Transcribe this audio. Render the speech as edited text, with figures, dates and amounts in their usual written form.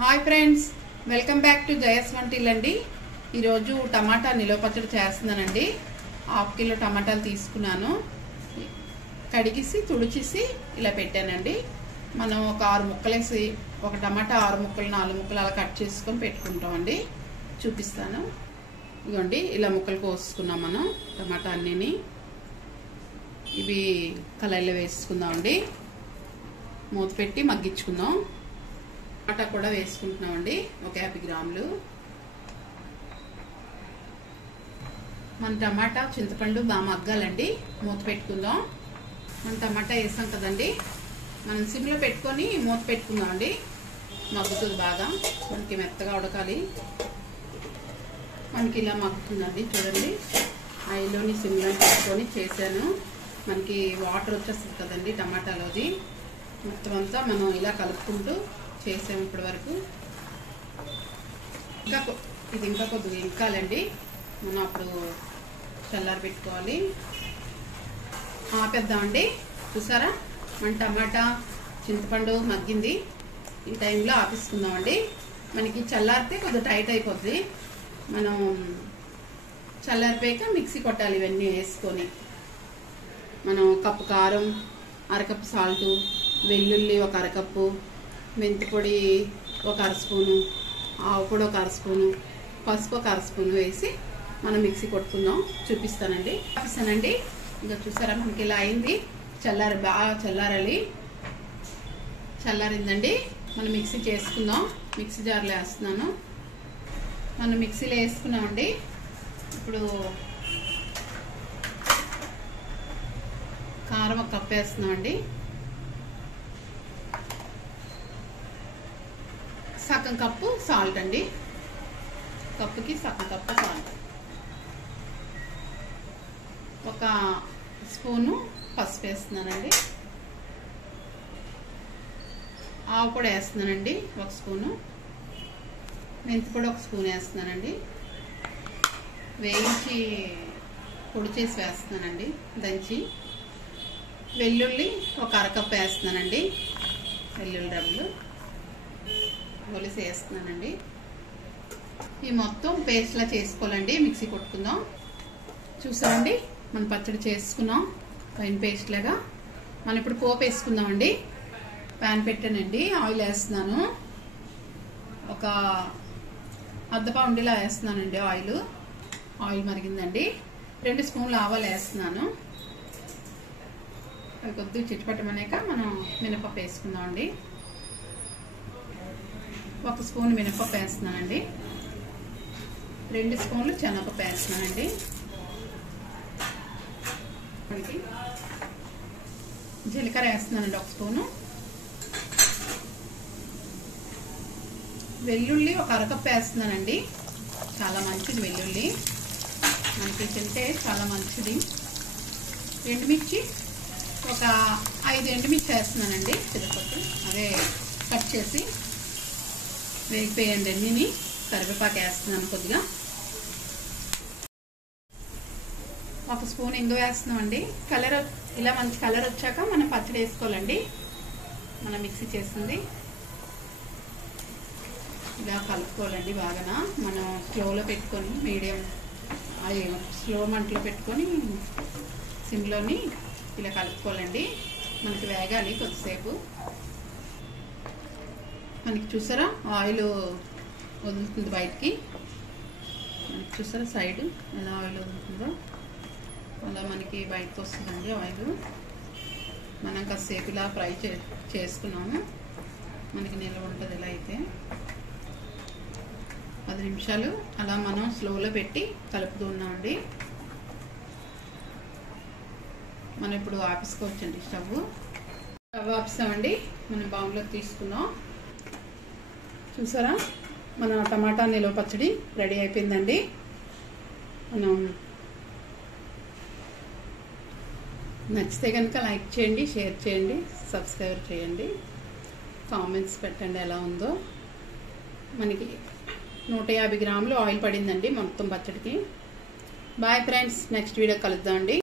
Hi friends, welcome back to Jaya svantaillu అండి. ఈరోజు టమాటా నిలవ పచ్చడి చేస్తున్నానండి. హాఫ్ కిలో టమాటాలు తీసుకున్నాను, కడిగేసి తుడిచేసి ఇలా పెట్టానండి. మనం ఒక 6 ముక్కలేసి ఒక టమాటా 6 ముక్కలు 4 ముక్కలు అలా కట్ చేసుకొని పెట్టుకుంటామండి. చూపిస్తాను. ఇదిగోండి, ఇలా ముక్కలు కోసుకున్నాం మనం టమాటా అన్నీని. ఇవి కళాయిలో వేసుకుందామండి. మూత పెట్టి మగ్గించుకుందాం. టమాటా కూడా వేసుకుంటున్నామండి, ఒక 50 గ్రాములు. మన టమాటా చింతపండు బాగా మగ్గాలండి. మూత పెట్టుకుందాం. మన టమాటా వేసాం కదండి, మనం సిమ్లో పెట్టుకొని మూత పెట్టుకుందాం అండి. మగ్గుతుంది బాగా, మనకి మెత్తగా ఉడకాలి. మనకి ఇలా మగ్గుతుందండి, చూడండి. ఆయిల్లోని సిమ్లో పెట్టుకొని చేశాను. మనకి వాటర్ వచ్చేస్తుంది కదండి టమాటాలోది. మొత్తం అంతా మనం ఇలా కలుపుకుంటూ చేసాము ఇప్పటి వరకు. ఇది ఇంకా కొద్దిగా ఇంకాలండి. మనం అప్పుడు చల్లారి పెట్టుకోవాలి. ఆపేద్దామండి. చూసారా, మన టమాటా చింతపండు మగ్గింది. ఈ టైంలో ఆపేసుకుందామండి. మనకి చల్లారితే కొద్దిగా టైట్ అయిపోద్ది. మనం చల్లారిపోయాక మిక్సీ కొట్టాలి. ఇవన్నీ వేసుకొని మనం కప్పు కారం, అరకప్పు సాల్టు, వెల్లుల్లి ఒక అరకప్పు, మెంతి పొడి ఒక 1/2 స్పూను, ఆవు పొడి ఒక 1/2 స్పూను, పసుపు ఒక 1/2 స్పూను వేసి మనం మిక్సీ కొట్టుకుందాం. చూపిస్తానండి. ఇంకా చూసారా, మనకి ఇలా అయింది. బాగా చల్లారాలి. చల్లారిందండి. మనం మిక్సీ చేసుకుందాం. మిక్సీ జార్లో వేస్తున్నాను. మనం మిక్సీలో వేసుకున్నామండి. ఇప్పుడు కారం ఒక కప్పు వేస్తున్నామండి. సగం కప్పు సాల్ట్ అండి. కప్పుకి సగం కప్పు సాల్ట్. ఒక స్పూను పసుపు వేస్తున్నానండి. ఆవు పొడి వేస్తున్నానండి 1 స్పూను. మెంతి పొడి 1 స్పూన్ వేస్తున్నానండి. వేయించి పొడి చేసి వేస్తున్నానండి, దంచి. వెల్లుల్లి ఒక అరకప్పు వేస్తున్నానండి. వెల్లుల్లి రవ్వలు ఒలిసి వేస్తున్నానండి. ఈ మొత్తం పేస్ట్లా చేసుకోవాలండి. మిక్సీ కొట్టుకుందాం. చూసామండి, మనం పచ్చడి చేసుకున్నాం పైన పేస్ట్ లాగా. మనం ఇప్పుడు పోపు వేసుకుందామండి. ప్యాన్ పెట్టానండి, ఆయిల్ వేస్తున్నాను. ఒక అర్ధపావుండిలా వేస్తున్నానండి ఆయిల్ మరిగిందండి. 2 స్పూన్లు ఆవాలు వేస్తున్నాను. అవి కొద్దిగా చిట్టుపట్టమనేక మనం మినపప్పు వేసుకుందామండి. 1 స్పూన్ మినపప్పు వేస్తున్నానండి. 2 స్పూన్లు శనగపప్పు వేస్తున్నానండి. జీలకర్ర వేస్తున్నానండి 1 స్పూను. వెల్లుల్లి ఒక అరకప్పు వేస్తున్నానండి. చాలా మంచిది వెల్లుల్లి, మనకి తింటే చాలా మంచిది. ఎండుమిర్చి ఒక 5 ఎండుమిర్చి వేస్తున్నానండి. చిరకొట్టు అదే కట్ చేసి వేగిపోయండి అన్నీని. కరివేపాకు వేస్తున్నాను కొద్దిగా. 1 స్పూన్ ఇంగు వేస్తున్నామండి. కలర్ ఇలా మంచి కలర్ వచ్చాక మనం పచ్చడి వేసుకోవాలండి. మనం మిక్సీ చేసింది ఇలా కలుపుకోవాలండి బాగా. మనం స్లోలో పెట్టుకొని స్లో మంటలో పెట్టుకొని సిమ్లోని ఇలా కలుపుకోవాలండి. మనకి వేగాలి కొద్దిసేపు. మనకి చూసారా, ఆయిల్ వదులుతుంది బయటికి. మనకి చూసారా సైడ్ ఎలా ఆయిల్ వదులుతుందో అలా మనకి బయటకు వస్తుందండి ఆయిల్. మనం కాసేపు ఇలా ఫ్రై చేసుకున్నాము. మనకి నిల్వ ఉంటుంది. ఇలా అయితే 10 నిమిషాలు అలా మనం స్లోలో పెట్టి కలుపుతూ ఉన్నామండి. మనం ఇప్పుడు ఆపేసుకోవచ్చండి. స్టవ్ ఆపిస్తామండి. మనం బౌల్లోకి తీసుకున్నాం. చూసారా, మన టమాటా నిలవ పచ్చడి రెడీ అయిపోయిందండి. మనం నచ్చితే కనుక లైక్ చేయండి, షేర్ చేయండి, సబ్స్క్రైబ్ చేయండి, కామెంట్స్ పెట్టండి ఎలా ఉందో. మనకి 150 గ్రాములు ఆయిల్ పడిందండి మొత్తం పచ్చడికి. బాయ్ ఫ్రెండ్స్, నెక్స్ట్ వీడియో కలుద్దాం అండి.